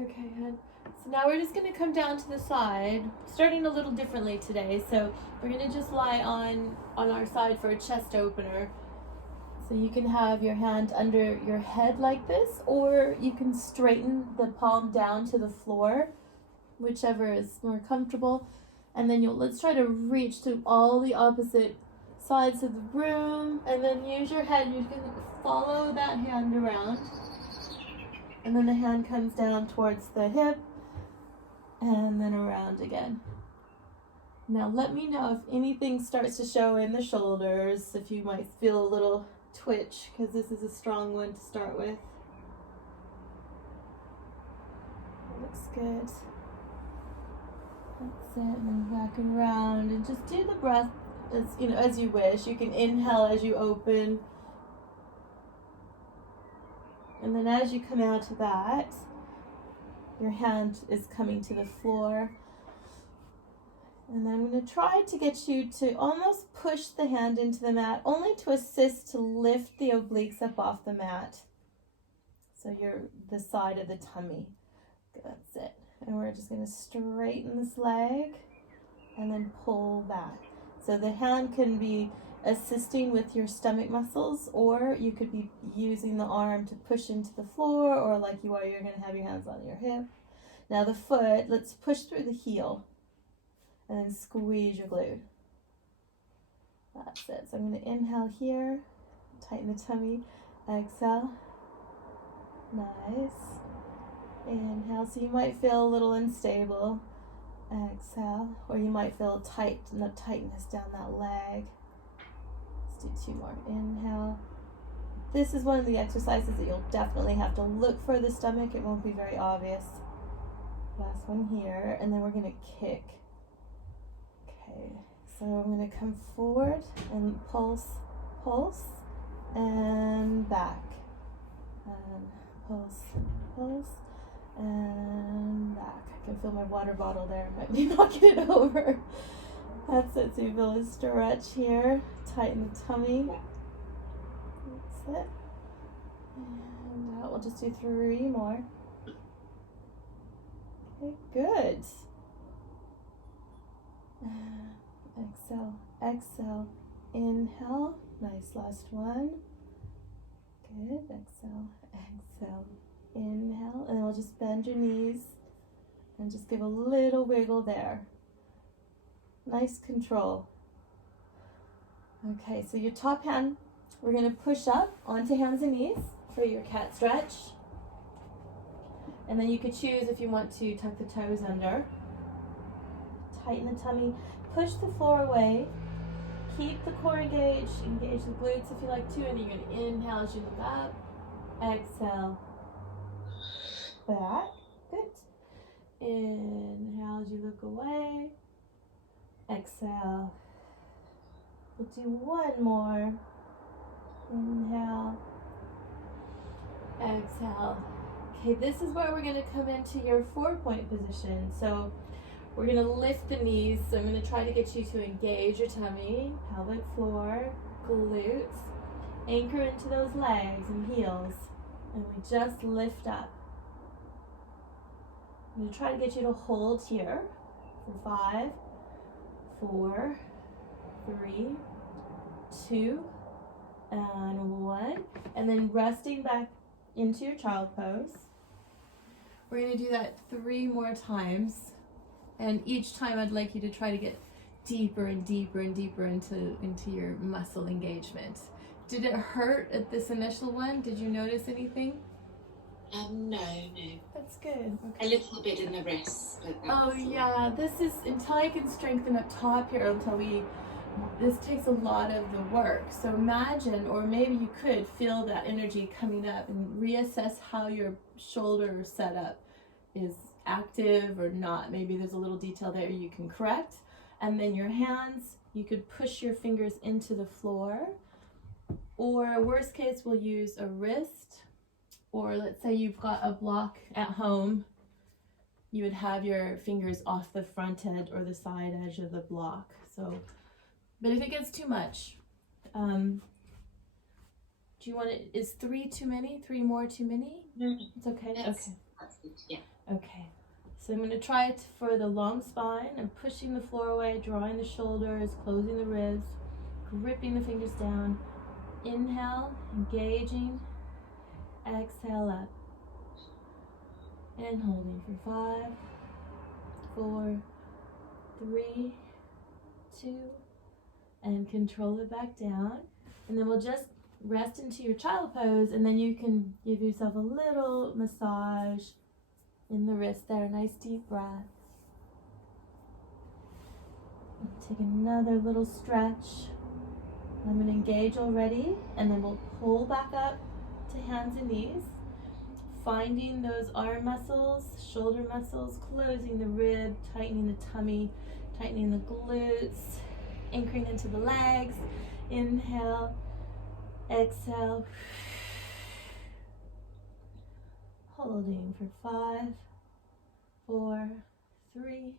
Okay, hon. So now we're just going to come down to the side, starting a little differently today. So we're going to just lie on our side for a chest opener. So you can have your hand under your head like this, or you can straighten the palm down to the floor, whichever is more comfortable. And then let's try to reach to all the opposite sides of the room, and then use your head. You can follow that hand around, and then the hand comes down towards the hip, and then around again. Now let me know if anything starts to show in the shoulders, if you might feel a little twitch, because this is a strong one to start with. Looks good. That's it, and then back and around, and just do the breath as you wish. You can inhale as you open, and then as you come out of that, your hand is coming to the floor. And then I'm going to try to get you to almost push the hand into the mat, only to assist to lift the obliques up off the mat. So you're the side of the tummy. That's it. And we're just going to straighten this leg and then pull back. So the hand can be assisting with your stomach muscles, or you could be using the arm to push into the floor, or like you are, you're going to have your hands on your hip. Now the foot, let's push through the heel and then squeeze your glute. That's it. So I'm going to inhale here, tighten the tummy, exhale. Nice. Inhale, so you might feel a little unstable. Exhale, or you might feel tight, no tightness down that leg. Let's do two more. Inhale. This is one of the exercises that you'll definitely have to look for the stomach. It won't be very obvious. Last one here, and then we're going to kick. Okay, so I'm going to come forward and pulse, and back. And pulse, and back. I can feel my water bottle there. I might be knocking it over. That's it. So you feel a stretch here. Tighten the tummy. That's it. And we'll just do 3 more. Okay, good. Exhale, exhale, inhale. Nice, last one. Good. Exhale, exhale, inhale. And then we'll just bend your knees and just give a little wiggle there. Nice control. Okay, so your top hand, we're going to push up onto hands and knees for your cat stretch. And then you could choose if you want to tuck the toes under. Tighten the tummy, push the floor away, keep the core engaged, engage the glutes if you like to, and you're going to inhale as you look up, exhale, back, good. Inhale as you look away, exhale. We'll do one more. Inhale, exhale. Okay, this is where we're going to come into your 4-point position. So we're going to lift the knees. So I'm going to try to get you to engage your tummy, pelvic floor, glutes, anchor into those legs and heels, and we just lift up. I'm going to try to get you to hold here for 5, 4, 3, 2, and 1, and then resting back into your child pose. We're going to do that 3 more times, and each time I'd like you to try to get deeper and deeper and deeper into your muscle engagement. Did it hurt at this initial one? Did you notice anything? No. That's good. Okay. A little bit in the wrists. But yeah, this is until I can strengthen up top here, this takes a lot of the work. So imagine, or maybe you could feel that energy coming up and reassess how your shoulder setup is active or not. Maybe there's a little detail there you can correct. And then your hands, you could push your fingers into the floor, or worst case, we'll use a wrist, or let's say you've got a block at home, you would have your fingers off the front edge or the side edge of the block. So, but if it gets too much, do you want it, is 3 too many? 3 more too many? No. It's okay? That's Okay. That's good, yeah. Okay, so I'm going to try it for the long spine. I'm pushing the floor away, drawing the shoulders, closing the ribs, gripping the fingers down. Inhale, engaging. Exhale up. And holding for 5, 4, 3, 2, and control it back down. And then we'll just rest into your child pose, and then you can give yourself a little massage in the wrist there. Nice deep breath. Take another little stretch. I'm going to engage already, and then we'll pull back up to hands and knees, finding those arm muscles, shoulder muscles, closing the rib, tightening the tummy, tightening the glutes, anchoring into the legs. Inhale, exhale, holding for 5, 4, 3,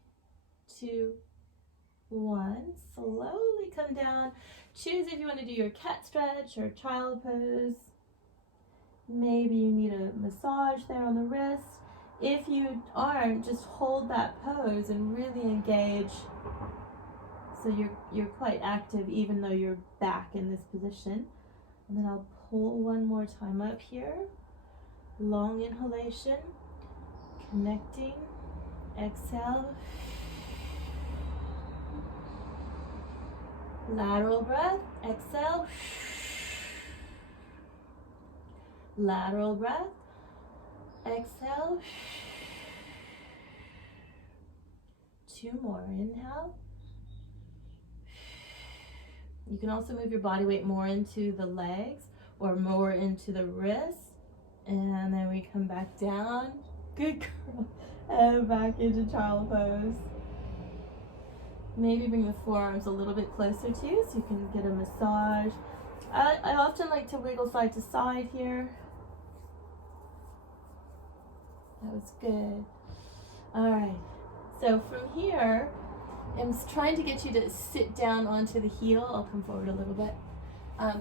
2, 1. Slowly come down. Choose if you want to do your cat stretch or child pose. Maybe you need a massage there on the wrist. If you aren't, just hold that pose and really engage, so you're quite active even though you're back in this position. And then I'll pull one more time up here. Long inhalation, connecting, exhale. Lateral breath, exhale. Lateral breath, exhale. 2 more, inhale. You can also move your body weight more into the legs or more into the wrists. And then we come back down. Good girl. And back into child pose. Maybe bring the forearms a little bit closer to you so you can get a massage. I often like to wiggle side to side here. That was good. All right. So from here, I'm trying to get you to sit down onto the heel. I'll come forward a little bit.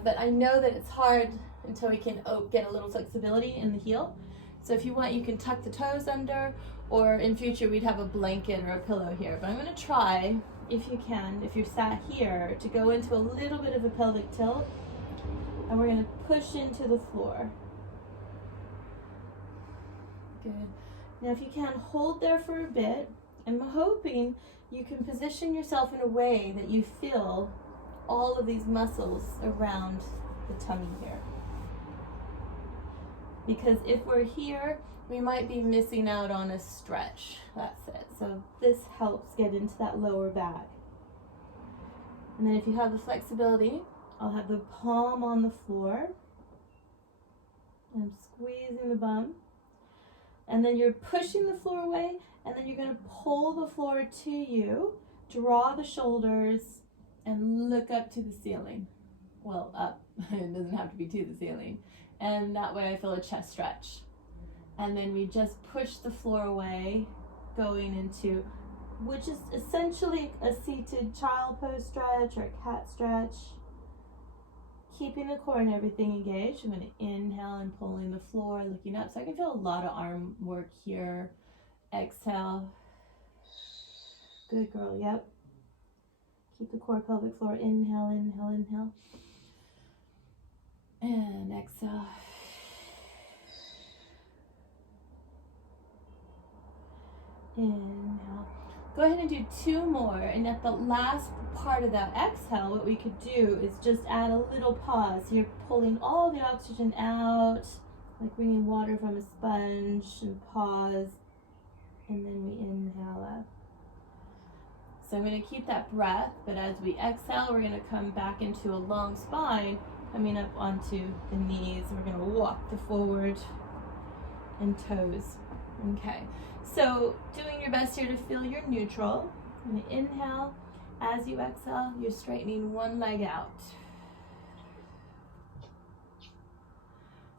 But I know that it's hard until we can get a little flexibility in the heel. So if you want, you can tuck the toes under, or in future we'd have a blanket or a pillow here. But I'm going to try, if you can, if you're sat here, to go into a little bit of a pelvic tilt. And we're going to push into the floor. Good. Now if you can, hold there for a bit. I'm hoping you can position yourself in a way that you feel all of these muscles around the tummy here. Because if we're here, we might be missing out on a stretch. That's it. So this helps get into that lower back. And then if you have the flexibility, I'll have the palm on the floor. I'm squeezing the bum. And then you're pushing the floor away, and then you're going to pull the floor to you, draw the shoulders, and look up to the ceiling. Well, up. It doesn't have to be to the ceiling. And that way I feel a chest stretch. And then we just push the floor away, going into, which is essentially a seated child pose stretch or a cat stretch. Keeping the core and everything engaged. I'm going to inhale and pulling the floor, looking up. So I can feel a lot of arm work here. Exhale. Good girl, yep. Keep the core, pelvic floor. Inhale, inhale, inhale. And exhale. Inhale. Go ahead and do 2 more, and at the last part of that exhale, what we could do is just add a little pause. You're pulling all the oxygen out, like bringing water from a sponge, and pause, and then we inhale up. So I'm going to keep that breath, but as we exhale, we're going to come back into a long spine, coming up onto the knees. We're going to walk the forward and toes. Okay. So doing your best here to feel your neutral. I'm going to inhale. As you exhale, you're straightening one leg out.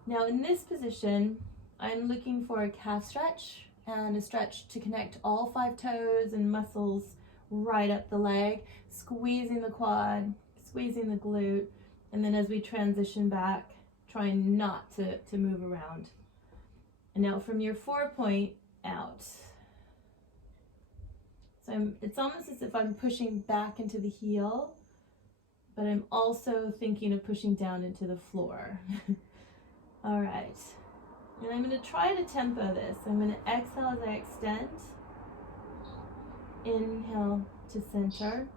Now in this position, I'm looking for a calf stretch and a stretch to connect all 5 toes and muscles right up the leg, squeezing the quad, squeezing the glute, and then as we transition back, trying not to move around. And now from your 4 point, out. So it's almost as if I'm pushing back into the heel, but I'm also thinking of pushing down into the floor. All right. And I'm going to try to tempo this. I'm going to exhale as I extend. Inhale to center.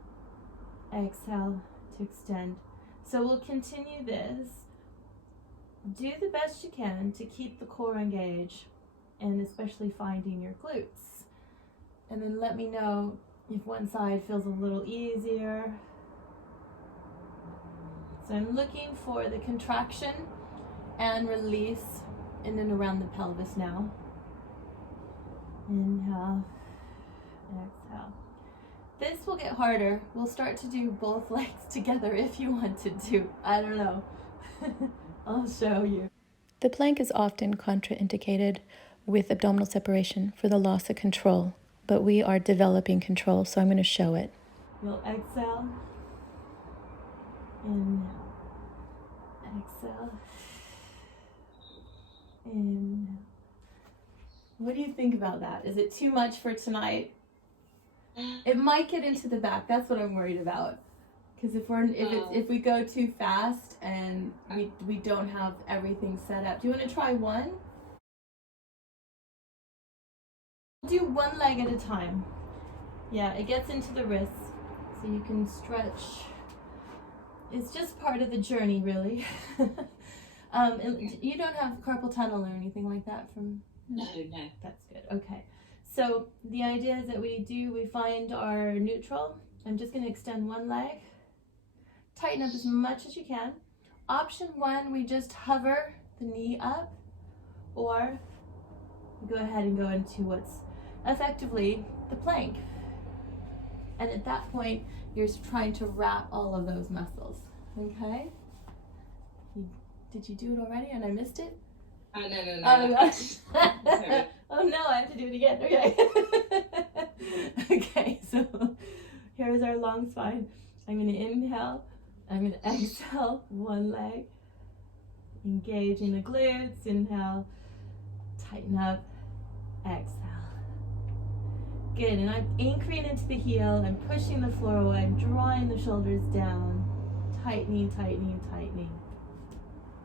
Exhale to extend. So we'll continue this. Do the best you can to keep the core engaged, and especially finding your glutes. And then let me know if one side feels a little easier. So I'm looking for the contraction and release in and around the pelvis now. Inhale, exhale. This will get harder. We'll start to do both legs together if you want to do. I don't know. I'll show you. The plank is often contraindicated with abdominal separation for the loss of control, but we are developing control, so I'm going to show it. You'll exhale. Inhale. Exhale. Inhale. What do you think about that? Is it too much for tonight? It might get into the back. That's what I'm worried about. Because if we go too fast and we don't have everything set up. Do you want to try one? Do one leg at a time. Yeah, it gets into the wrists, so you can stretch. It's just part of the journey, really. You don't have carpal tunnel or anything like that from? No. That's good. Okay. So the idea is that we find our neutral. I'm just going to extend one leg. Tighten up as much as you can. Option one, we just hover the knee up, or go ahead and go into what's effectively the plank. And at that point, you're trying to wrap all of those muscles. Okay? Did you do it already and I missed it? No. Oh, gosh. Oh no, I have to do it again. Okay. Okay, so here's our long spine. I'm going to inhale. I'm going to exhale one leg. Engaging the glutes. Inhale. Tighten up. Exhale. Good. And I'm anchoring into the heel. I'm pushing the floor away. I'm drawing the shoulders down. Tightening, tightening, tightening.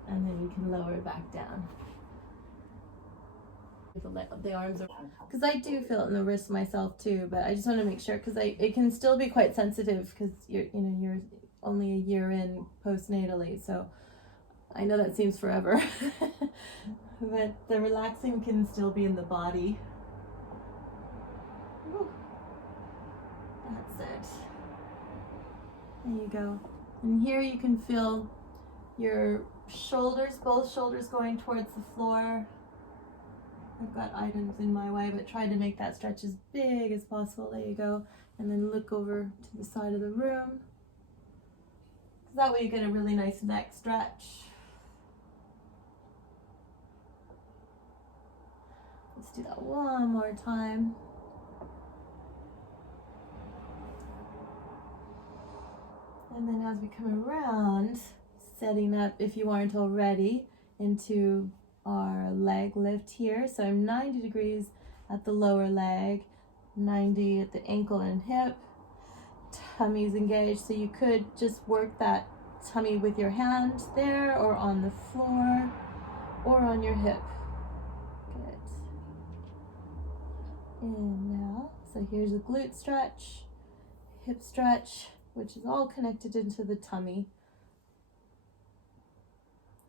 And then you can lower it back down. The arms are, because I do feel it in the wrist myself too, but I just want to make sure, because it can still be quite sensitive because you're only a year in postnatally, so I know that seems forever. But the relaxing can still be in the body. Woo. That's it. There you go. And here you can feel your shoulders, both shoulders going towards the floor. I've got items in my way, but try to make that stretch as big as possible. There you go. And then look over to the side of the room. That way you get a really nice neck stretch. Let's do that one more time. And then as we come around, setting up, if you aren't already, into our leg lift here. So I'm 90 degrees at the lower leg, 90 at the ankle and hip. Tummy's engaged, so you could just work that tummy with your hand there, or on the floor, or on your hip. Good. And now, so here's a glute stretch, hip stretch, which is all connected into the tummy.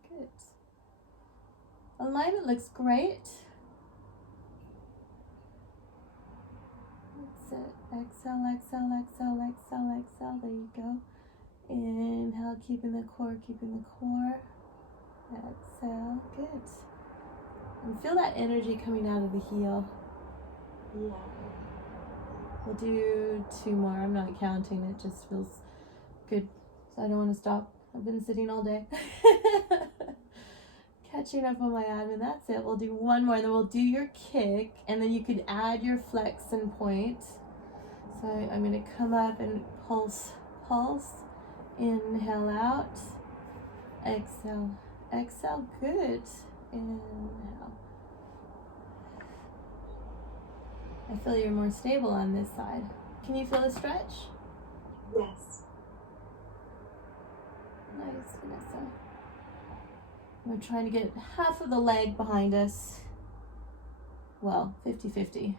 Good. Alignment looks great. That's it. Exhale, exhale, exhale, exhale, exhale. There you go. Inhale, keeping the core, keeping the core. Exhale. Good. And feel that energy coming out of the heel. Yeah. We'll do 2 more. I'm not counting. It just feels good. So I don't want to stop. I've been sitting all day. Catching up on my admin. That's it. We'll do 1 more. Then we'll do your kick. And then you could add your flex and point. So I'm going to come up and pulse, pulse. Inhale out. Exhale. Exhale. Good. Inhale. I feel you're more stable on this side. Can you feel a stretch? Yes. Nice, Vanessa. We're trying to get half of the leg behind us. Well, 50-50.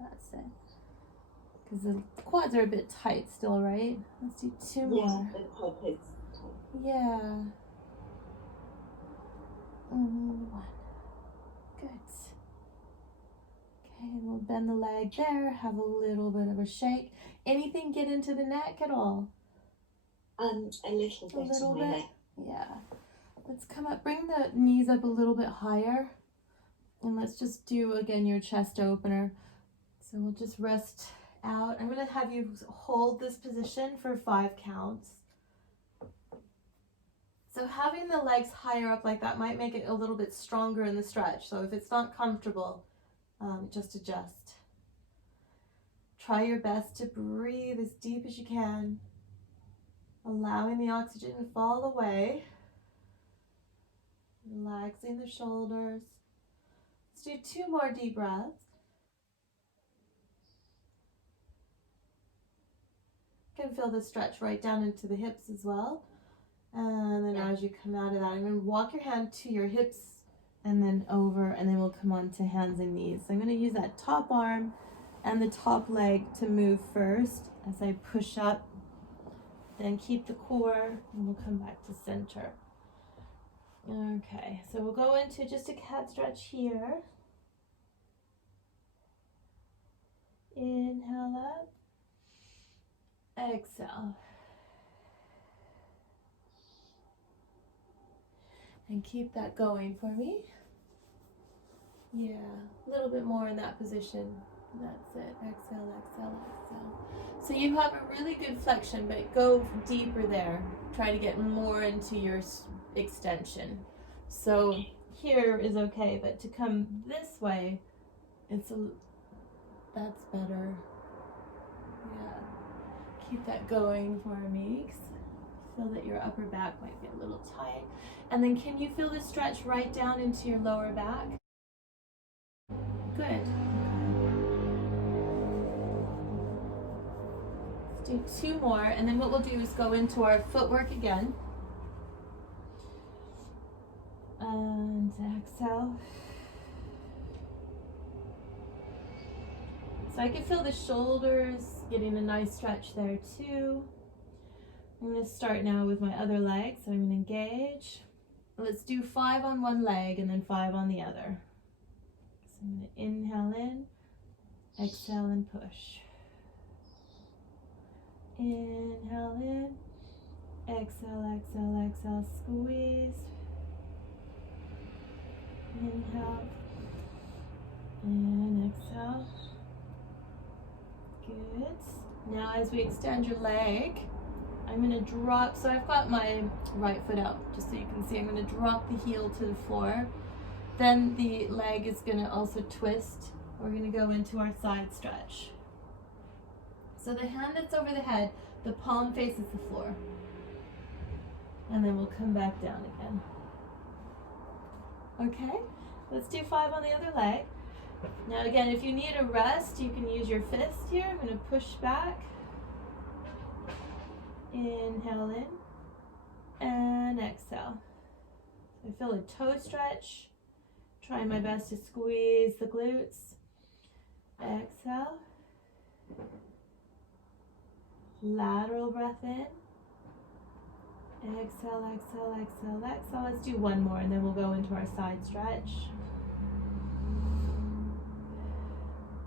That's it. Because the quads are a bit tight still, right? Let's do two more. Yeah, the pop is tight. Yeah. One. Good. Okay, and we'll bend the leg there, have a little bit of a shake. Anything get into the neck at all? A little bit. A little on my bit? neck. Yeah. Let's come up, bring the knees up a little bit higher. And let's just do, again, your chest opener. So we'll just rest out. I'm going to have you hold this position for 5 counts. So having the legs higher up like that might make it a little bit stronger in the stretch. So if it's not comfortable, just adjust. Try your best to breathe as deep as you can, allowing the oxygen to fall away, relaxing the shoulders. Let's do 2 more deep breaths. You can feel the stretch right down into the hips as well. And then as you come out of that, I'm going to walk your hand to your hips and then over, and then we'll come on to hands and knees. So I'm going to use that top arm and the top leg to move first as I push up. Then keep the core, and we'll come back to center. Okay, so we'll go into just a cat stretch here. Inhale up. Exhale. And keep that going for me. Yeah, a little bit more in that position. That's it. Exhale, exhale, exhale. So you have a really good flexion, but go deeper there. Try to get more into your extension. So here is okay, but to come this way, that's better. Yeah. Keep that going for me. Feel that your upper back might be a little tight. And then can you feel the stretch right down into your lower back? Good. Let's do 2 more, and then what we'll do is go into our footwork again. And exhale. So I can feel the shoulders getting a nice stretch there too. I'm going to start now with my other leg, so I'm going to engage. Let's do 5 on one leg and then 5 on the other. So I'm going to inhale in, exhale and push. Inhale in, exhale, exhale, exhale, squeeze. Inhale and exhale. Good. Now as we extend your leg, I'm going to drop, so I've got my right foot out, just so you can see. I'm going to drop the heel to the floor. Then the leg is going to also twist. We're going to go into our side stretch. So the hand that's over the head, the palm faces the floor. And then we'll come back down again. Okay, let's do 5 on the other leg. Now again, if you need a rest, you can use your fist here. I'm going to push back. Inhale in and exhale. I feel a toe stretch. Trying my best to squeeze the glutes. Exhale. Lateral breath in. Exhale, exhale, exhale, exhale. Let's do 1 more and then we'll go into our side stretch.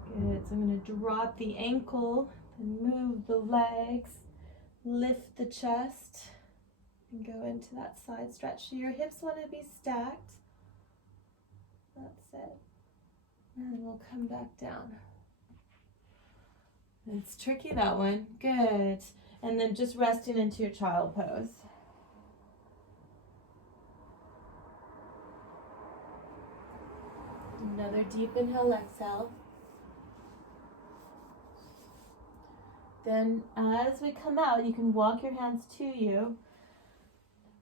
Good. So I'm going to drop the ankle and move the legs. Lift the chest and go into that side stretch. So your hips want to be stacked. That's it. And then we'll come back down. It's tricky, that one. Good. And then just resting into your child pose. Another deep inhale, exhale. Then as we come out, you can walk your hands to you.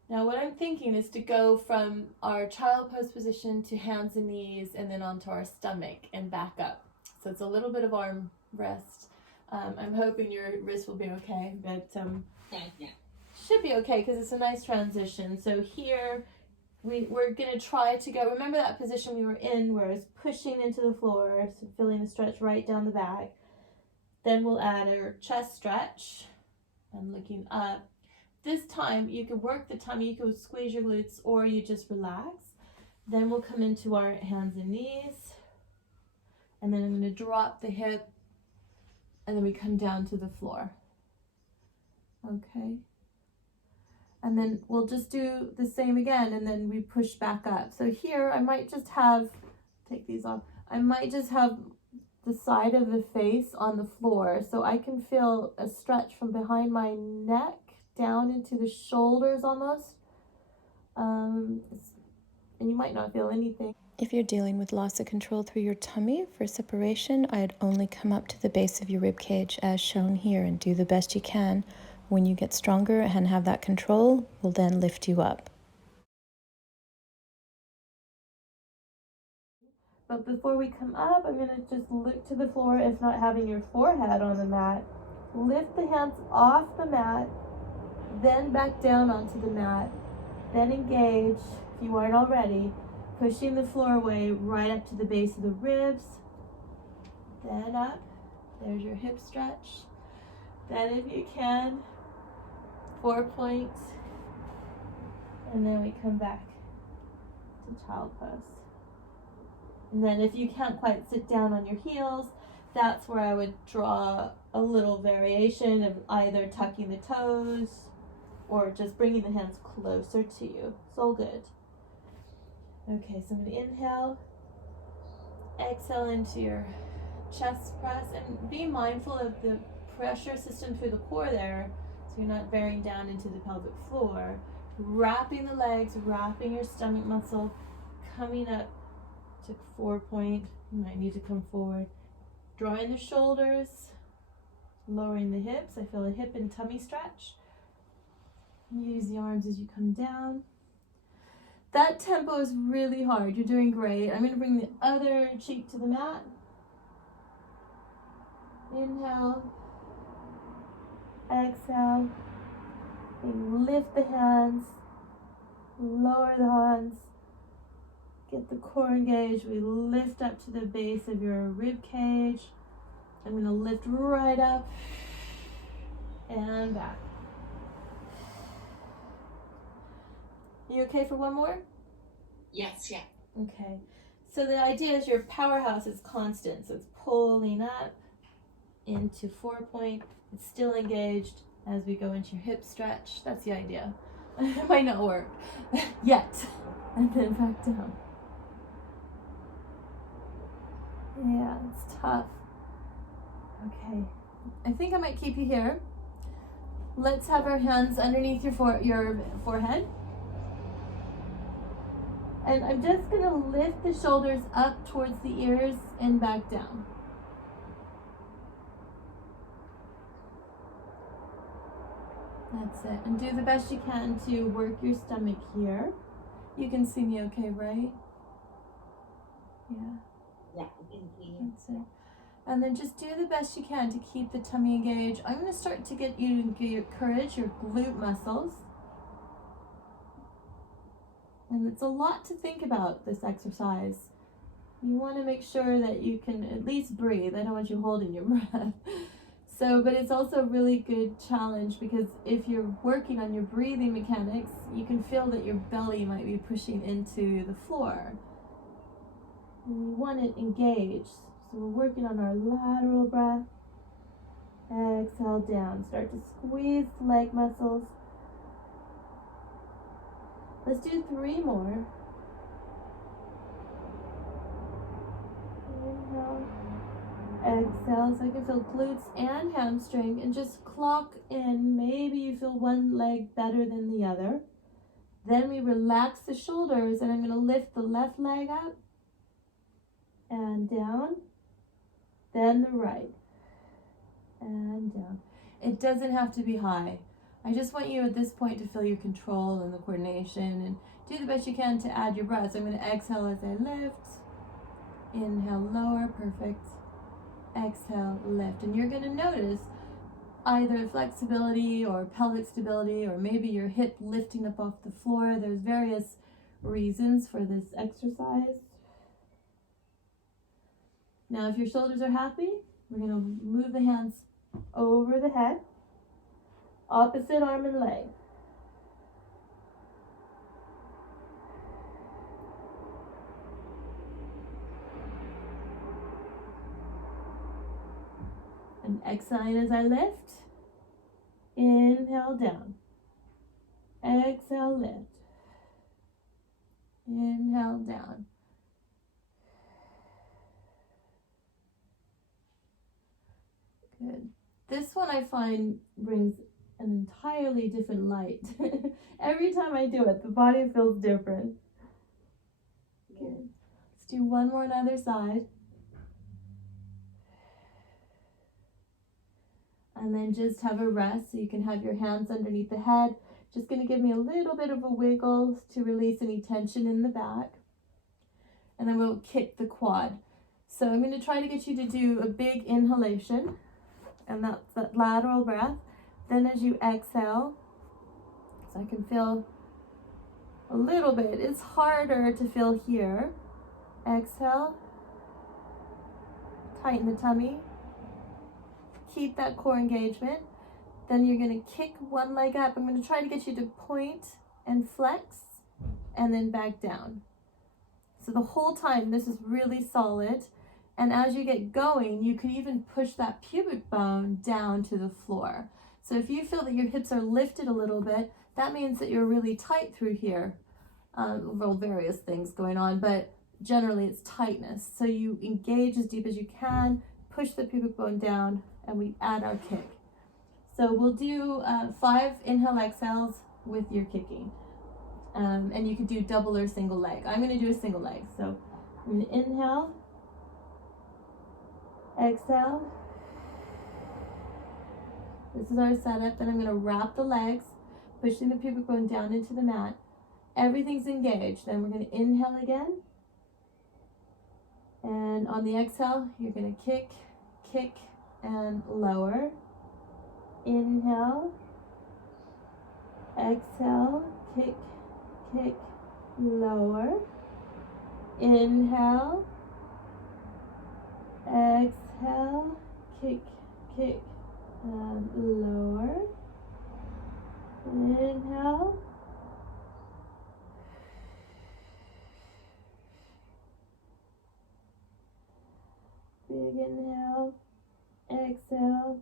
Now what I'm thinking is to go from our child pose position to hands and knees and then onto our stomach and back up. So it's a little bit of arm rest. I'm hoping your wrist will be okay, but Yeah. should be okay because it's a nice transition. So here we're going to try to go, remember that position we were in where it's pushing into the floor, so feeling the stretch right down the back. Then we'll add our chest stretch and looking up. This time you could work the tummy, you could squeeze your glutes, or you just relax. Then we'll come into our hands and knees. And then I'm going to drop the hip, and then we come down to the floor. Okay. And then we'll just do the same again, and then we push back up. So here I might just have, take these off, I might just have the side of the face on the floor, so I can feel a stretch from behind my neck down into the shoulders almost. And you might not feel anything. If you're dealing with loss of control through your tummy for separation, I'd only come up to the base of your rib cage as shown here and do the best you can. When you get stronger and have that control, we'll then lift you up. But before we come up, I'm going to just look to the floor, if not having your forehead on the mat. Lift the hands off the mat, then back down onto the mat. Then engage, if you aren't already, pushing the floor away right up to the base of the ribs. Then up. There's your hip stretch. Then if you can, 4 points. And then we come back to child pose. And then if you can't quite sit down on your heels, that's where I would draw a little variation of either tucking the toes or just bringing the hands closer to you. It's all good. Okay, so I'm going to inhale, exhale into your chest press, and be mindful of the pressure system through the core there, so you're not bearing down into the pelvic floor. Wrapping the legs, wrapping your stomach muscle, coming up to 4 point. You might need to come forward. Drawing the shoulders, lowering the hips. I feel a hip and tummy stretch. Use the arms as you come down. That tempo is really hard. You're doing great. I'm going to bring the other cheek to the mat. Inhale. Exhale. And lift the hands. Lower the hands. Get the core engaged. We lift up to the base of your rib cage. I'm going to lift right up and back. You okay for one more? Yes, yeah. Okay. So the idea is your powerhouse is constant. So it's pulling up into 4 point. It's still engaged as we go into your hip stretch. That's the idea. It might not work yet. And then back down. Yeah, it's tough. Okay. I think I might keep you here. Let's have our hands underneath your forehead. And I'm just going to lift the shoulders up towards the ears and back down. That's it. And do the best you can to work your stomach here. You can see me okay, right? Yeah. Yeah, I can see you. That's it. And then just do the best you can to keep the tummy engaged. I'm going to start to get you to encourage your glute muscles. And it's a lot to think about, this exercise. You want to make sure that you can at least breathe. I don't want you holding your breath. But it's also a really good challenge because if you're working on your breathing mechanics, you can feel that your belly might be pushing into the floor. And you want it engaged. So we're working on our lateral breath. Exhale down. Start to squeeze the leg muscles. Let's do 3 more. Inhale. Exhale, so I can feel glutes and hamstring, and just clock in. Maybe you feel one leg better than the other. Then we relax the shoulders, and I'm going to lift the left leg up and down, then the right, and down. It doesn't have to be high. I just want you at this point to feel your control and the coordination, and do the best you can to add your breath. So I'm going to exhale as I lift. Inhale, lower, perfect. exhale, lift. And you're gonna notice either flexibility or pelvic stability, or maybe your hip lifting up off the floor. There's various reasons for this exercise. Now, if your shoulders are happy, we're gonna move the hands over the head, opposite arm and leg. And exhaling as I lift. Inhale down. Exhale, lift. Inhale down. Good. This one I find brings an entirely different light. Every time I do it, the body feels different. Good. Let's do one more on the other side. And then just have a rest, so you can have your hands underneath the head. Just going to give me a little bit of a wiggle to release any tension in the back. And then we'll kick the quad. So I'm going to try to get you to do a big inhalation, and that's that lateral breath. Then as you exhale, so I can feel a little bit. It's harder to feel here. Exhale. Tighten the tummy. Keep that core engagement. Then you're going to kick one leg up. I'm going to try to get you to point and flex and then back down. So the whole time this is really solid. And as you get going, you can even push that pubic bone down to the floor. So if you feel that your hips are lifted a little bit, that means that you're really tight through here. Well, various things going on, but generally it's tightness. So you engage as deep as you can, push the pubic bone down, and we add our kick. So we'll do 5 inhale exhales with your kicking. And you could do double or single leg. I'm going to do a single leg. So I'm going to inhale, exhale. This is our setup. Then I'm going to wrap the legs, pushing the pubic bone down into the mat. Everything's engaged. Then we're going to inhale again. And on the exhale, you're going to kick, kick, and lower. Inhale, exhale, kick, kick, lower. Inhale, exhale, kick, kick, and lower. Inhale. Big inhale, exhale.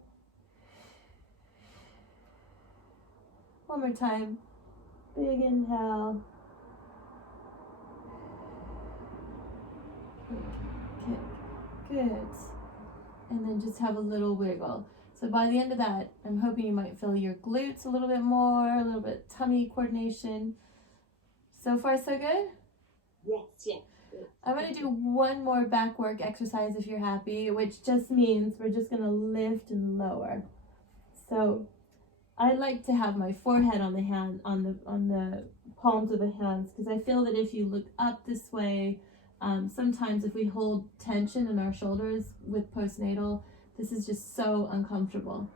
One more time. Big inhale. Kick, kick. Good. And then just have a little wiggle. So by the end of that, I'm hoping you might feel your glutes a little bit more, a little bit tummy coordination. So far, so good? Yes, yes. I'm going to do one more back work exercise if you're happy, which just means we're just going to lift and lower. So I like to have my forehead on the hand, on the palms of the hands, because I feel that if you look up this way, sometimes if we hold tension in our shoulders with postnatal, this is just so uncomfortable.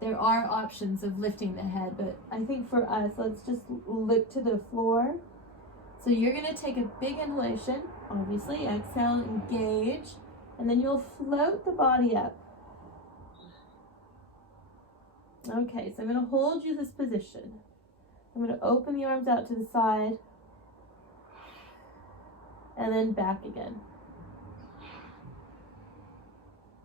There are options of lifting the head, but I think for us, let's just look to the floor. So you're going to take a big inhalation, obviously, exhale, engage, and then you'll float the body up. Okay, so I'm going to hold you this position. I'm going to open the arms out to the side, and then back again.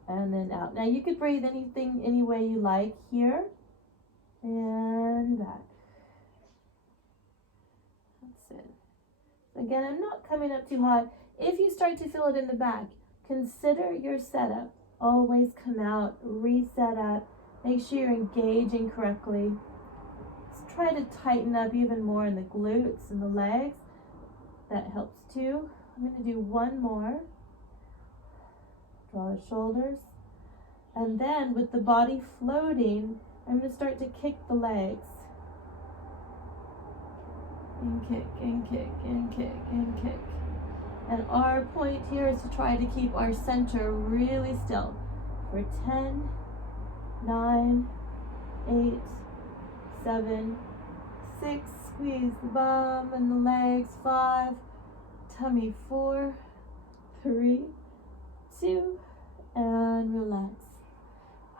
And then out. Now you could breathe anything, any way you like here, and back. That's it. Again, I'm not coming up too high. If you start to feel it in the back, consider your setup. Always come out, reset up. Make sure you're engaging correctly. Let's try to tighten up even more in the glutes and the legs. That helps too. I'm going to do one more. Draw the shoulders. And then with the body floating, I'm going to start to kick the legs. And kick, and kick, and kick, and kick. And our point here is to try to keep our center really still. for 10, 9, 8, 7, 6, squeeze the bum and the legs, 5, tummy, 4, 3, 2, and relax.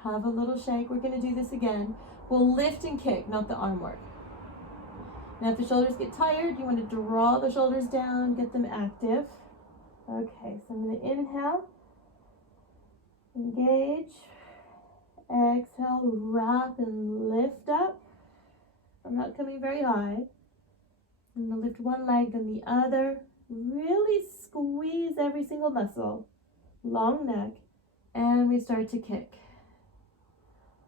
Have a little shake. We're going to do this again. We'll lift and kick, not the arm work. Now if the shoulders get tired, you want to draw the shoulders down, get them active. Okay, so I'm going to inhale, engage, exhale, wrap and lift up. I'm not coming very high. I'm going to lift one leg, then the other. Really squeeze every single muscle. Long neck. And we start to kick.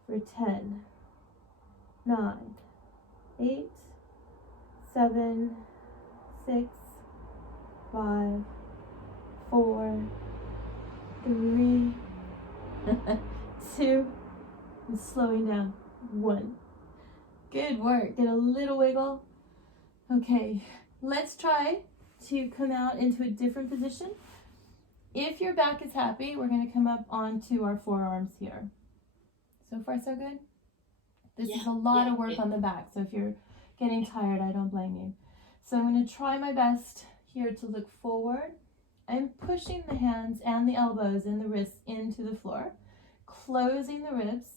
For 10, 9, 8, 7, 6, 5, 4, 3, 2, and slowing down, 1. Good work. Get a little wiggle. Okay, let's try to come out into a different position. If your back is happy, we're going to come up onto our forearms here. So far, so good? This is a lot of work on the back, so if you're getting tired, I don't blame you. So I'm going to try my best here to look forward. I'm pushing the hands and the elbows and the wrists into the floor, closing the ribs,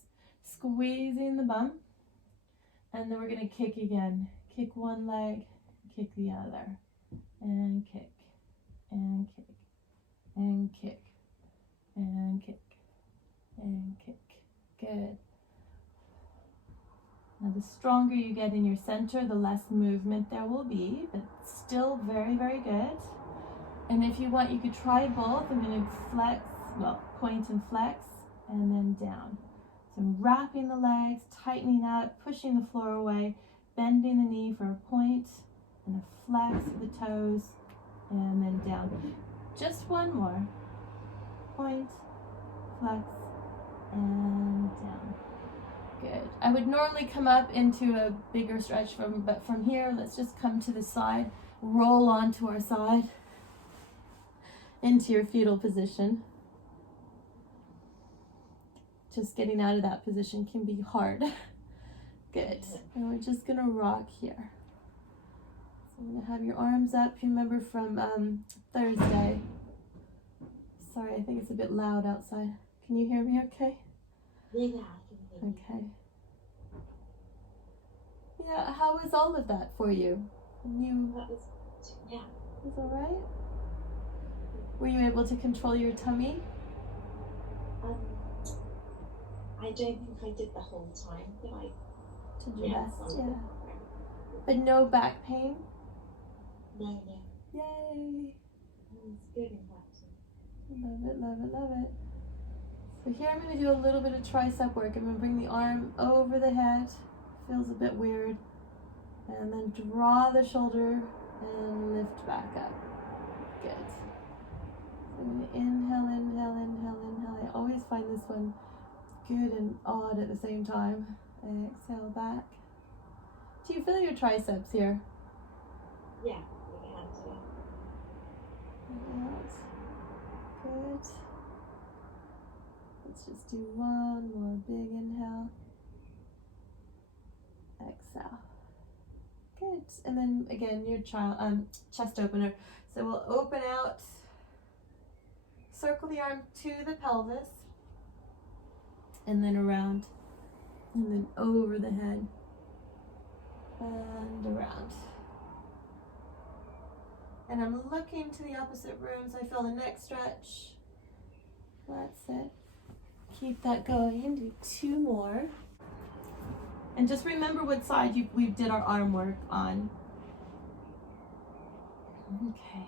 squeezing the bum, and then we're going to kick again. Kick one leg, kick the other, and kick, and kick, and kick, and kick, and kick. Good. Now the stronger you get in your center, the less movement there will be, but still very, very good. And if you want, you could try both. I'm going to flex, well, point and flex, and then down. So I'm wrapping the legs, tightening up, pushing the floor away, bending the knee for a point, and a flex of the toes, and then down. Just one more. Point, flex, and down. Good. I would normally come up into a bigger stretch but from here, let's just come to the side, roll onto our side, into your fetal position. Just getting out of that position can be hard. Good. And we're just gonna rock here. So I'm gonna have your arms up. You remember from Thursday. Sorry, I think it's a bit loud outside. Can you hear me okay? Yeah, I can hear you. Okay. Yeah, how was all of that for you? That was, yeah. Was all right? Were you able to control your tummy? I don't think I did the whole time, but I Did your best, so- yeah. But no back pain? No. Yay! It was good in fact. Love it, love it, love it. So here I'm going to do a little bit of tricep work. I'm going to bring the arm over the head. Feels a bit weird. And then draw the shoulder and lift back up. Good. So I'm going to inhale, inhale, inhale, inhale. I always find this one good and odd at the same time. Exhale back. Do you feel your triceps here? Yeah, we had to. Out. Good. Let's just do one more big inhale. Exhale. Good. And then again, your chest opener. So we'll open out, circle the arm to the pelvis, and then around, and then over the head, and around. And I'm looking to the opposite room, so I feel the neck stretch. That's it. Keep that going. Do 2 more. And just remember what side we did our arm work on. Okay.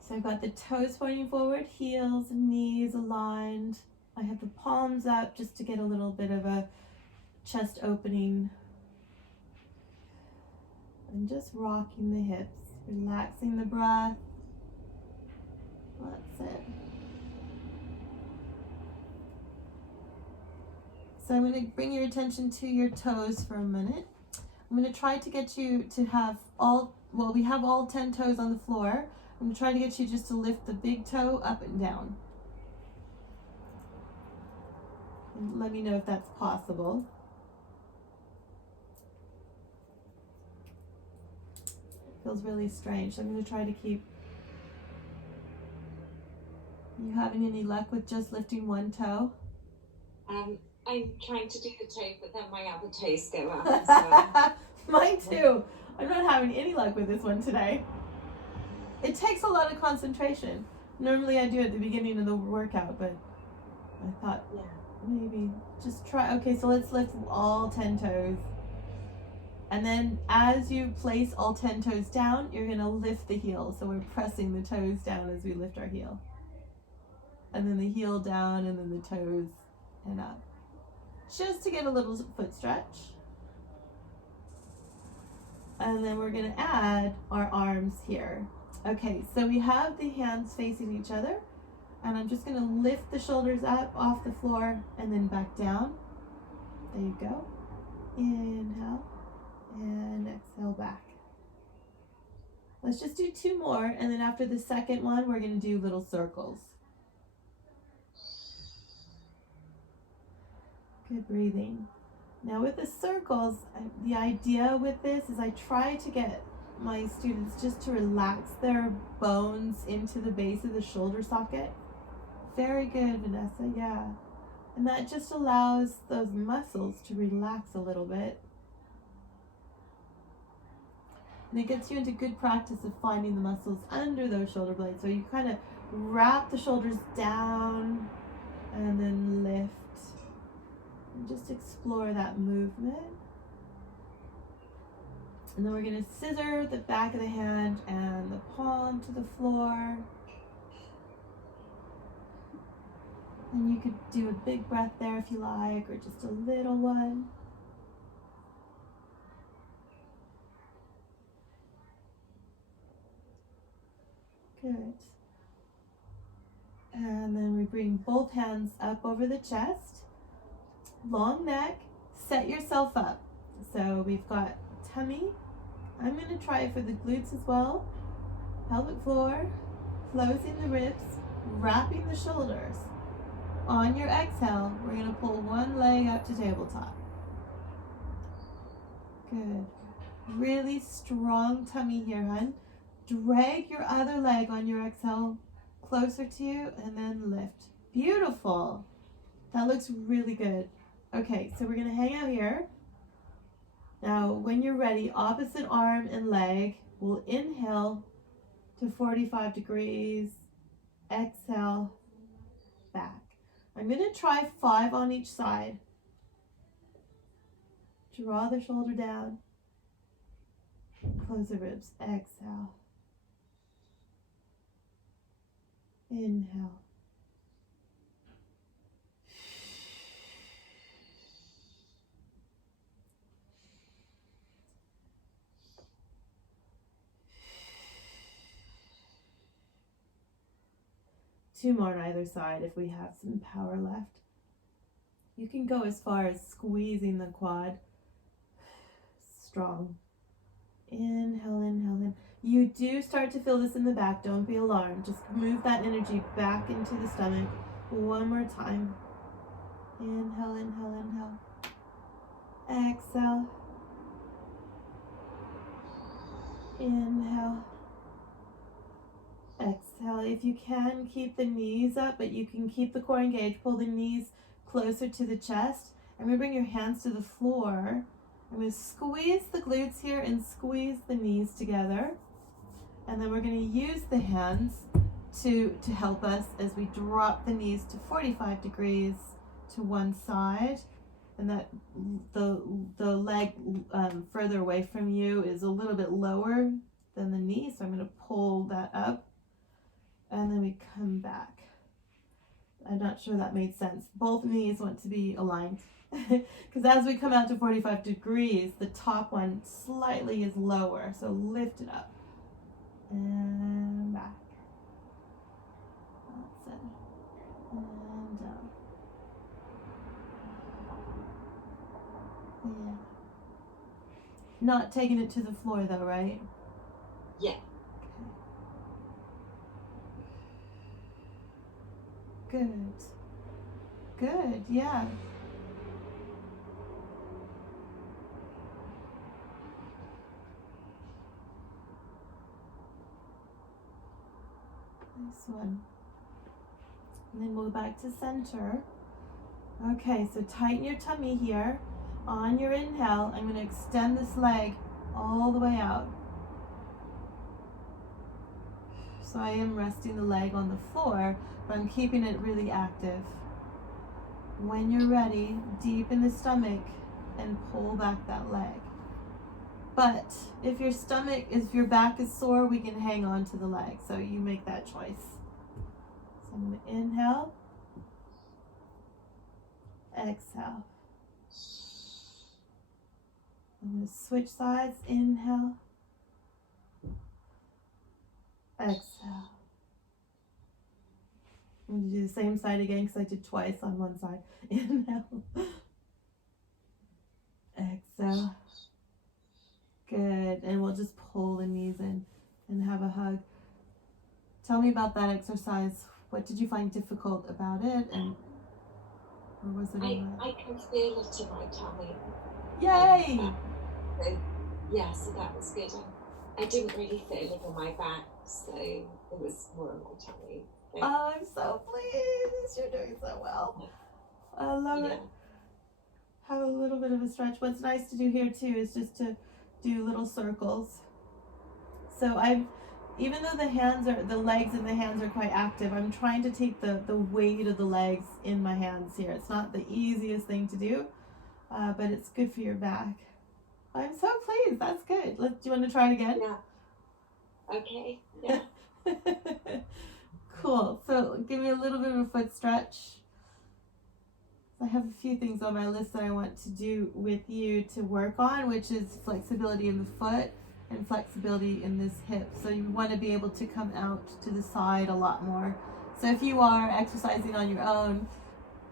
So I've got the toes pointing forward, heels and knees aligned. I have the palms up just to get a little bit of a chest opening. And just rocking the hips, relaxing the breath. That's it. So I'm going to bring your attention to your toes for a minute. I'm going to try to get you to have we have all 10 toes on the floor. I'm going to try to get you just to lift the big toe up and down. And let me know if that's possible. Feels really strange. So I'm going to try to keep. You having any luck with just lifting one toe? I'm trying to do the toe, but then my other toes go up as well. Mine too. I'm not having any luck with this one today. It takes a lot of concentration. Normally I do it at the beginning of the workout, but I thought maybe just try. Okay, so let's lift all 10 toes. And then as you place all 10 toes down, you're going to lift the heel. So we're pressing the toes down as we lift our heel. And then the heel down, and then the toes and up. Just to get a little foot stretch. And then we're going to add our arms here. Okay, so we have the hands facing each other. And I'm just going to lift the shoulders up off the floor and then back down. There you go. Inhale and exhale back. Let's just do 2 more, and then after the second one, we're going to do little circles. Good breathing. Now with the circles, the idea with this is I try to get my students just to relax their bones into the base of the shoulder socket. Very good, Vanessa, yeah. And that just allows those muscles to relax a little bit. And it gets you into good practice of finding the muscles under those shoulder blades. So you kind of wrap the shoulders down and then lift. And just explore that movement. And then we're going to scissor the back of the hand and the palm to the floor. And you could do a big breath there if you like, or just a little one. Good. And then we bring both hands up over the chest. Long neck. Set yourself up. So we've got tummy. I'm going to try it for the glutes as well. Pelvic floor. Closing the ribs. Wrapping the shoulders. On your exhale, we're going to pull one leg up to tabletop. Good. Really strong tummy here, hun. Drag your other leg on your exhale closer to you and then lift. Beautiful. That looks really good. Okay, so we're going to hang out here. Now, when you're ready, opposite arm and leg. We'll inhale to 45 degrees. Exhale, back. I'm going to try 5 on each side. Draw the shoulder down. Close the ribs. Exhale. Inhale. Two more on either side if we have some power left. You can go as far as squeezing the quad. Strong. Inhale, inhale, in. You do start to feel this in the back. Don't be alarmed. Just move that energy back into the stomach. One more time. Inhale, inhale, inhale. Exhale. Inhale. Exhale. If you can, keep the knees up, but you can keep the core engaged. Pull the knees closer to the chest. And we bring your hands to the floor. I'm going to squeeze the glutes here and squeeze the knees together. And then we're going to use the hands to help us as we drop the knees to 45 degrees to one side. And that the leg further away from you is a little bit lower than the knee. So I'm going to pull that up. And then we come back. I'm not sure that made sense. Both knees want to be aligned. Because as we come out to 45 degrees, the top one slightly is lower. So lift it up. And back. That's it. And down. Yeah. Not taking it to the floor though, right? Yeah. Good. Good, yeah. This one. And then we'll go back to center. Okay, so tighten your tummy here. On your inhale, I'm going to extend this leg all the way out. So I am resting the leg on the floor, but I'm keeping it really active. When you're ready, deepen the stomach and pull back that leg. But if your back is sore, we can hang on to the leg. So you make that choice. So I'm going to inhale, exhale. I'm going to switch sides, inhale, exhale. I'm going to do the same side again because I did twice on one side. Inhale, exhale. Good, and we'll just pull the knees in and have a hug. Tell me about that exercise. What did you find difficult about it, or was it? I can feel it in my tummy. Yay! Yeah, so that was good. I didn't really feel it in my back, so it was more in my tummy. Oh, I'm so pleased. You're doing so well. I love it. Have a little bit of a stretch. What's nice to do here too is just to do little circles. So even though the legs and the hands are quite active, I'm trying to take the weight of the legs in my hands here. It's not the easiest thing to do, but it's good for your back. I'm so pleased. That's good. Do you want to try it again? Yeah. Okay. Yeah. Cool. So give me a little bit of a foot stretch. I have a few things on my list that I want to do with you to work on, which is flexibility in the foot and flexibility in this hip. So you want to be able to come out to the side a lot more. So if you are exercising on your own,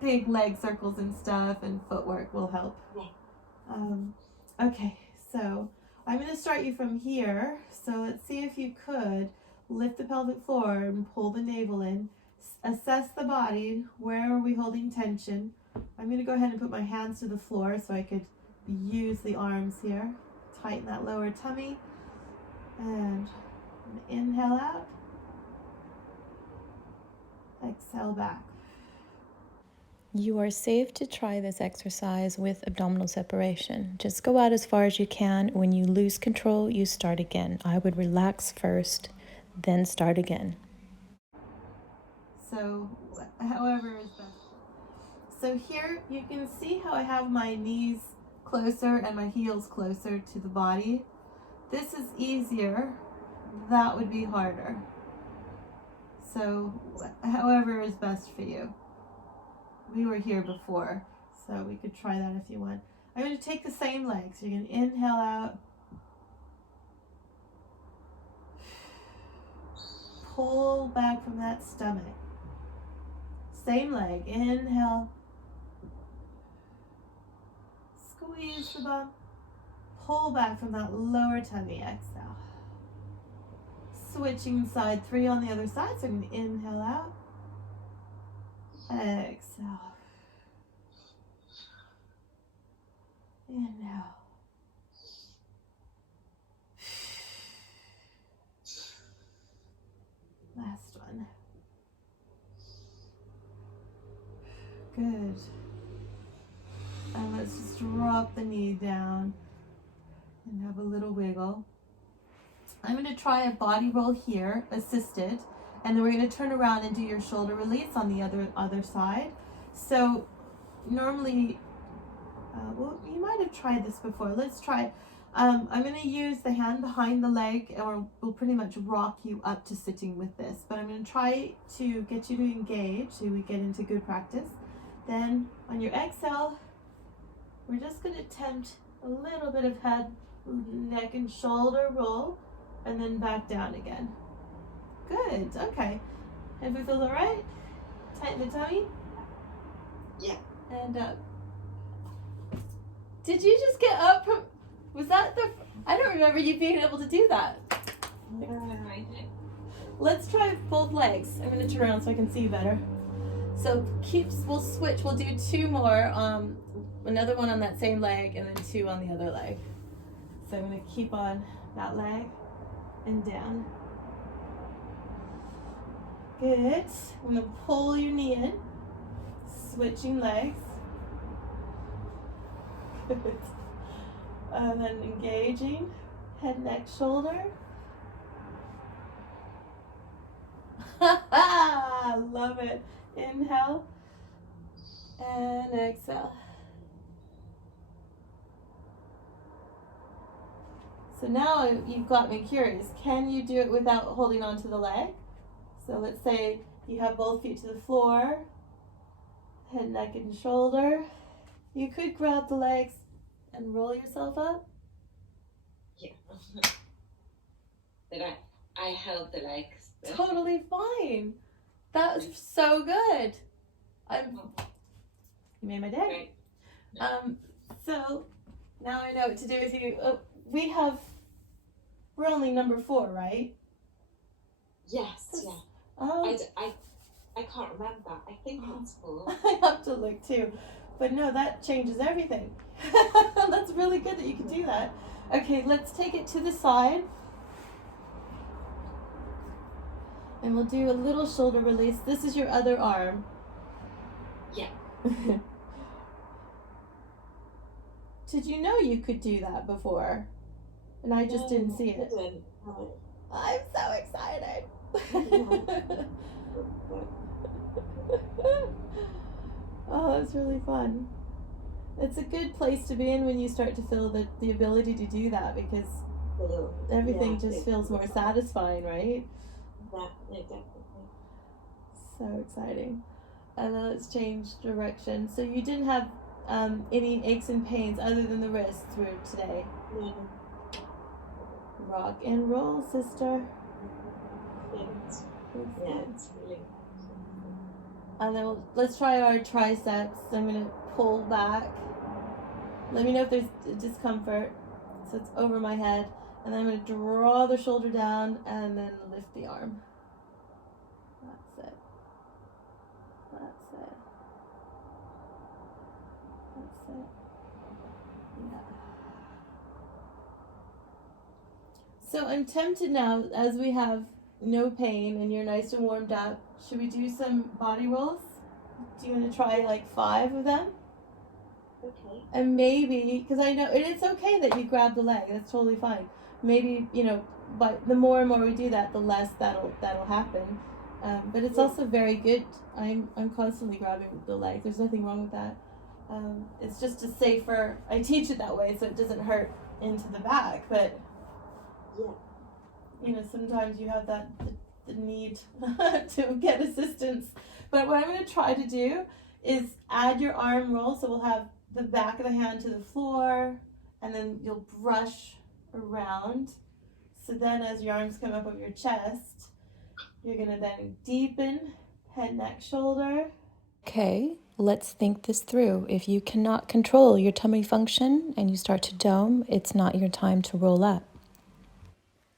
big leg circles and stuff and footwork will help. Yeah. Okay, so I'm going to start you from here. So let's see if you could lift the pelvic floor and pull the navel in. Assess the body. Where are we holding tension? I'm going to go ahead and put my hands to the floor so I could use the arms here. Tighten that lower tummy. And inhale out. Exhale back. You are safe to try this exercise with abdominal separation. Just go out as far as you can. When you lose control, you start again. I would relax first, then start again. So, however is best. So here you can see how I have my knees closer and my heels closer to the body. This is easier. That would be harder. So, however is best for you. We were here before, so we could try that if you want. I'm going to take the same leg. So you're going to inhale out. Pull back from that stomach. Same leg. Inhale. Squeeze the bum. Pull back from that lower tummy. Exhale. Switching side 3 on the other side. So I'm going to inhale out. Exhale. Inhale. Last one. Good. And let's just drop the knee down and have a little wiggle. I'm going to try a body roll here, assisted, and then we're going to turn around and do your shoulder release on the other side. So normally, well, you might have tried this before. Let's try. I'm going to use the hand behind the leg, or we'll pretty much rock you up to sitting with this. But I'm going to try to get you to engage so we get into good practice. Then on your exhale, we're just going to attempt a little bit of head, neck, and shoulder roll, and then back down again. Good. Okay. If we feel all right, tighten the tummy. Yeah. And up. Did you just get up from? Was that the? I don't remember you being able to do that. Let's try both legs. I'm going to turn around so I can see you better. So we'll switch. We'll do 2 more. Another one on that same leg, and then 2 on the other leg. So I'm going to keep on that leg and down. Good. I'm going to pull your knee in. Switching legs. Good. And then engaging. Head, neck, shoulder. Love it. Inhale. And exhale. So now you've got me curious. Can you do it without holding onto the leg? So let's say you have both feet to the floor, head, neck, and shoulder. You could grab the legs and roll yourself up. Yeah. But I held the legs. But... Totally fine. That was so good. You made my day. Right. So now I know what to do with you. We're only number 4, right? Yes, yeah. Oh. I can't remember. I think it's 4. I have to look too. But no, that changes everything. That's really good that you can do that. Okay, let's take it to the side. And we'll do a little shoulder release. This is your other arm. Yeah. Did you know you could do that before? And I just didn't see it. I'm so excited. Oh, that's really fun. It's a good place to be in when you start to feel the ability to do that, because everything just feels more satisfying, right? Yeah, definitely. So exciting. And then let's change direction. So you didn't have any aches and pains other than the wrists for today? No. Rock and roll, sister. It's really. And then let's try our triceps. I'm going to pull back. Let me know if there's discomfort. So it's over my head. And then I'm going to draw the shoulder down and then lift the arm. That's it. That's it. That's it. Yeah. So I'm tempted now, as we have no pain and you're nice and warmed up, should we do some body rolls? Do you want to try like 5 of them? Okay. And maybe, because I know, and it's okay that you grab the leg, that's totally fine. Maybe, but the more and more we do that, the less that'll happen. But it's also very good. I'm constantly grabbing the leg. There's nothing wrong with that. It's just a safer, I teach it that way so it doesn't hurt into the back, but sometimes you have the need to get assistance. But what I'm going to try to do is add your arm roll. So we'll have the back of the hand to the floor, and then you'll brush around. So then as your arms come up over your chest, you're going to then deepen head, neck, shoulder. Okay, let's think this through. If you cannot control your tummy function and you start to dome, it's not your time to roll up.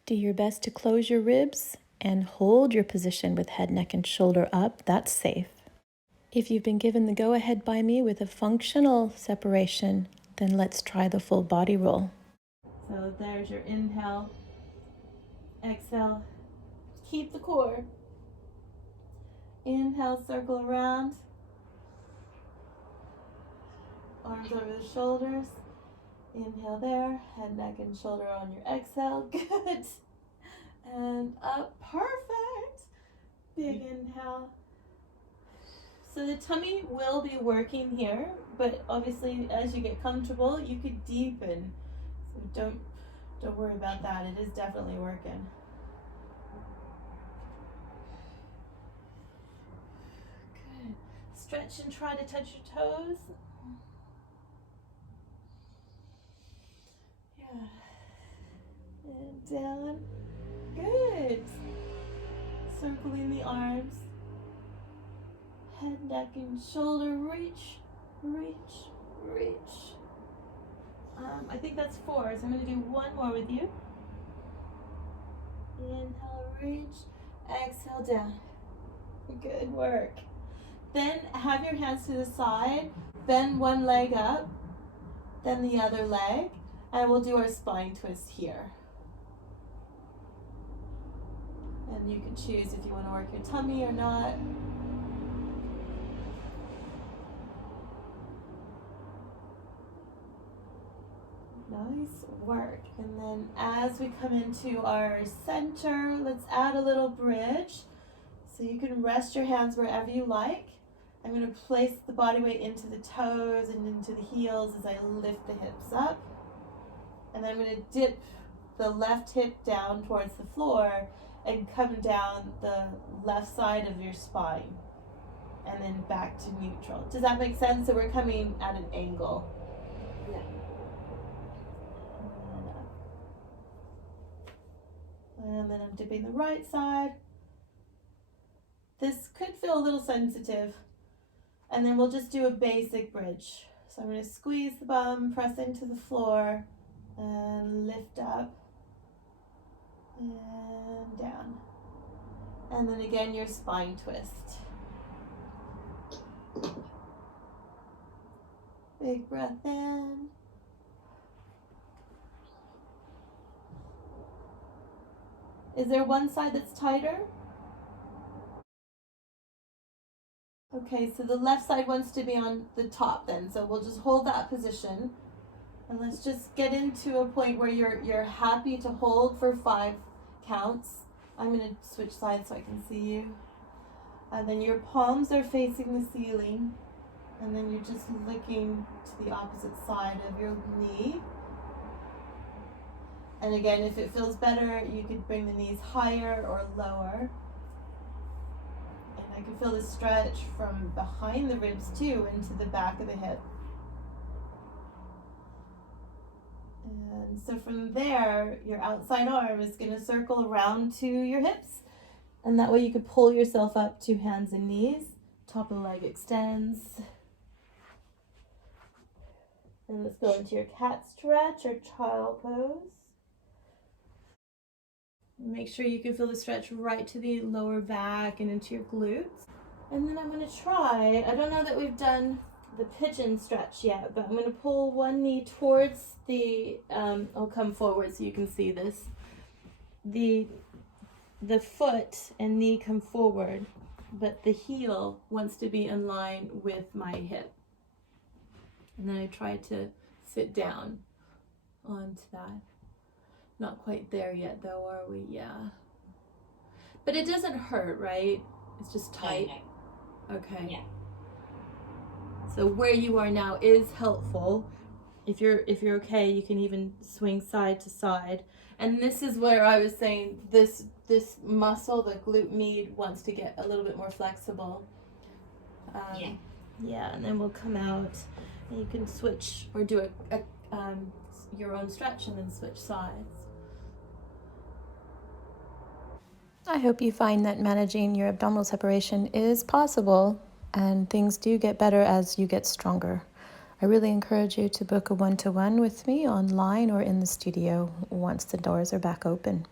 Do your best to close your ribs and hold your position with head, neck, and shoulder up. That's safe. If you've been given the go-ahead by me with a functional separation, then let's try the full body roll. So there's your inhale, exhale, keep the core. Inhale, circle around, arms over the shoulders. Inhale there, head, neck, and shoulder on your exhale. Good. And up. Perfect. Big inhale. So the tummy will be working here, but obviously as you get comfortable, you could deepen. So don't worry about that. It is definitely working. Good. Stretch and try to touch your toes. And down. Good. Circling the arms. Head, neck, and shoulder. Reach, reach, reach. I think that's 4, so I'm going to do 1 more with you. Inhale, reach. Exhale, down. Good work. Then have your hands to the side. Bend one leg up, then the other leg. And we'll do our spine twist here. And you can choose if you want to work your tummy or not. Nice work. And then as we come into our center, let's add a little bridge. So you can rest your hands wherever you like. I'm going to place the body weight into the toes and into the heels as I lift the hips up. And I'm going to dip the left hip down towards the floor and come down the left side of your spine. And then back to neutral. Does that make sense? So we're coming at an angle. Yeah. And then I'm dipping the right side. This could feel a little sensitive. And then we'll just do a basic bridge. So I'm going to squeeze the bum, press into the floor, and lift up and down. And then again, your spine twist. Big breath in. Is there one side that's tighter? Okay, so the left side wants to be on the top then, so we'll just hold that position. And let's just get into a point where you're happy to hold for 5 counts. I'm going to switch sides so I can see you. And then your palms are facing the ceiling. And then you're just looking to the opposite side of your knee. And again, if it feels better, you could bring the knees higher or lower. And I can feel the stretch from behind the ribs too into the back of the hip. And so from there, your outside arm is going to circle around to your hips. And that way you could pull yourself up to hands and knees. Top of the leg extends. And let's go into your cat stretch or child pose. Make sure you can feel the stretch right to the lower back and into your glutes. And then I'm going to try, I don't know that we've done the pigeon stretch yet, but I'm going to pull one knee towards the, I'll come forward so you can see this. The foot and knee come forward, but the heel wants to be in line with my hip. And then I try to sit down onto that. Not quite there yet though, are we? Yeah. But it doesn't hurt, right? It's just tight. No. Okay. Yeah. So where you are now is helpful. If you're okay, you can even swing side to side. And this is where I was saying this muscle, the glute med, wants to get a little bit more flexible. Yeah, and then we'll come out and you can switch or do your own stretch and then switch sides. I hope you find that managing your abdominal separation is possible and things do get better as you get stronger. I really encourage you to book a one-to-one with me online or in the studio once the doors are back open.